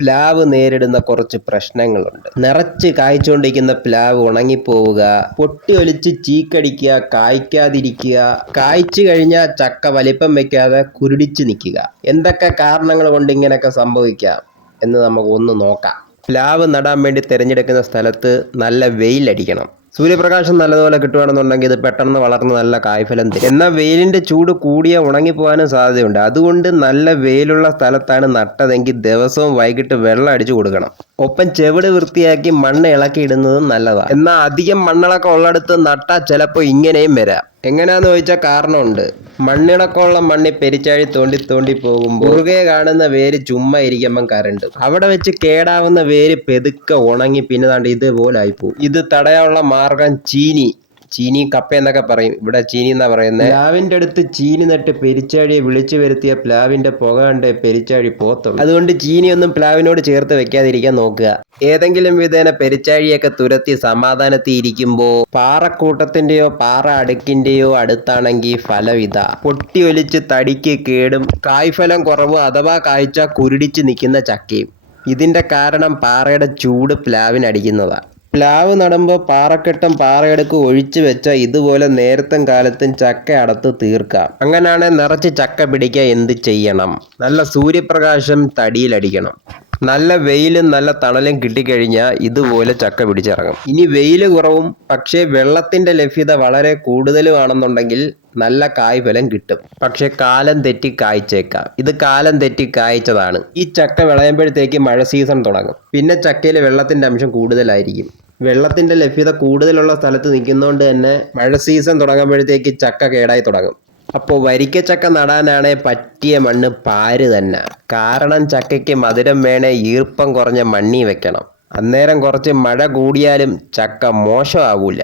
പ്ലാവ് നേരിടുന്ന കുറച്ച് പ്രശ്നങ്ങളുണ്ട്. നിറച്ച് കായ്ച്ചുകൊണ്ടിരിക്കുന്ന പ്ലാവ് ഉണങ്ങിപ്പോവുക പൊട്ടി ഒലിച്ച് ചീക്കടിക്കുക കായ്ക്കാതിരിക്കുക കായ്ച്ചു കഴിഞ്ഞാൽ ചക്ക വലിപ്പം വെക്കാതെ കുരുടിച്ച് നിൽക്കുക. എന്തൊക്കെ കാരണങ്ങൾ കൊണ്ട് ഇങ്ങനെയൊക്കെ സംഭവിക്കാം എന്ന് നമുക്ക് ഒന്ന് നോക്കാം. പ്ലാവ് നടാൻ വേണ്ടി തിരഞ്ഞെടുക്കുന്ന സ്ഥലത്ത് നല്ല വെയിലടിക്കണം. സൂര്യപ്രകാശം നല്ലതുപോലെ കിട്ടുകയാണെന്നുണ്ടെങ്കിൽ ഇത് പെട്ടെന്ന് വളർന്ന് നല്ല കായ്ഫലം തരും. എന്നാൽ വെയിലിന്റെ ചൂട് കൂടിയ ഉണങ്ങിപ്പോകാനും സാധ്യതയുണ്ട്. അതുകൊണ്ട് നല്ല വെയിലുള്ള സ്ഥലത്താണ് നട്ടതെങ്കിൽ ദിവസവും വൈകിട്ട് വെള്ളം അടിച്ചു കൊടുക്കണം. ഒപ്പം ചെവിട് വൃത്തിയാക്കി മണ്ണ് ഇളക്കി ഇടുന്നതും നല്ലതാണ് എന്നാൽ അധികം മണ്ണിളക്കം ഉള്ളിടത്ത് നട്ടാൽ ചിലപ്പോൾ ഇങ്ങനെയും വരാം. എങ്ങനെയാന്ന് ചോദിച്ചാൽ കാരണമുണ്ട്. മണ്ണിളക്കമുള്ള മണ്ണി പെരിച്ചാഴി തോണ്ടി തോണ്ടി പോകുമ്പോൾ മുറുകെ കാണുന്ന വേര് ചുമ്മാ ഇരിക്കുമ്പം കരണ്ട്. അവിടെ വെച്ച് കേടാവുന്ന വേര് പെതുക്കെ ഉണങ്ങി പിന്നെ താണ്ട് ഇതുപോലെ ആയിപ്പോവും. ഇത് തടയാനുള്ള മാർഗം ചീനി. ചീനി കപ്പ എന്നൊക്കെ പറയും. ഇവിടെ ചീനി എന്നാ പറയുന്നത് പ്ലാവിന്റെ അടുത്ത് ചീനി നട്ട് പെരിച്ചാഴിയെ വിളിച്ചു വരുത്തിയ പ്ലാവിന്റെ പുക കണ്ട് പെരിച്ചാഴി പോത്തുള്ളൂ. അതുകൊണ്ട് ചീനിയൊന്നും പ്ലാവിനോട് ചേർത്ത് വെക്കാതിരിക്കാൻ നോക്കുക. ഏതെങ്കിലും വിധേന പെരിച്ചാഴിയൊക്കെ തുരത്തി സമാധാനത്തിൽ ഇരിക്കുമ്പോൾ പാറക്കൂട്ടത്തിന്റെയോ പാറ അടുക്കിന്റെയോ അടുത്താണെങ്കിൽ ഫലം ഇതാ. പൊട്ടി ഒലിച്ച് തടിക്ക് കേടും കായ്ഫലം കുറവ് അഥവാ കായ്ച്ച കുരുടിച്ച് നിൽക്കുന്ന ചക്കയും. ഇതിന്റെ കാരണം പാറയുടെ ചൂട് പ്ലാവിനടിക്കുന്നതാണ് പ്ലാവ് നടുമ്പോൾ പാറക്കെട്ടും പാറയെടുക്ക് ഒഴിച്ചു വെച്ചാൽ ഇതുപോലെ നേരത്തും കാലത്തും ചക്ക അടത്ത് തീർക്കാം. അങ്ങനെയാണെങ്കിൽ നിറച്ച് ചക്ക പിടിക്കാൻ എന്ത് ചെയ്യണം? നല്ല സൂര്യപ്രകാശം തടിയിലടിക്കണം. നല്ല വെയിലും നല്ല തണലും കിട്ടിക്കഴിഞ്ഞാൽ ഇതുപോലെ ചക്ക പിടിച്ചിറങ്ങും. ഇനി വെയിൽ കുറവും പക്ഷേ വെള്ളത്തിന്റെ ലഭ്യത വളരെ കൂടുതലുമാണെന്നുണ്ടെങ്കിൽ നല്ല കായ്ഫലം കിട്ടും. പക്ഷെ കാലം തെറ്റി കായ്ച്ചേക്കാം. ഇത് കാലം തെറ്റി കായ്ച്ചതാണ്. ഈ ചക്ക വിളയുമ്പോഴത്തേക്ക് മഴ സീസൺ തുടങ്ങും. പിന്നെ ചക്കയിൽ വെള്ളത്തിന്റെ അംശം കൂടുതലായിരിക്കും. വെള്ളത്തിന്റെ ലഭ്യത കൂടുതലുള്ള സ്ഥലത്ത് നിൽക്കുന്നതുകൊണ്ട് തന്നെ മഴ സീസൺ തുടങ്ങുമ്പോഴത്തേക്ക് ചക്ക കേടായി തുടങ്ങും. അപ്പോൾ വരിക്കച്ചക്ക നടാനാണേ പറ്റിയ മണ്ണ് പാര് തന്നെ. കാരണം ചക്കയ്ക്ക് മധുരം വേണേ ഈർപ്പം കുറഞ്ഞ മണ്ണി വെക്കണം. അന്നേരം കുറച്ച് മഴ കൂടിയാലും ചക്ക മോശമാവൂല.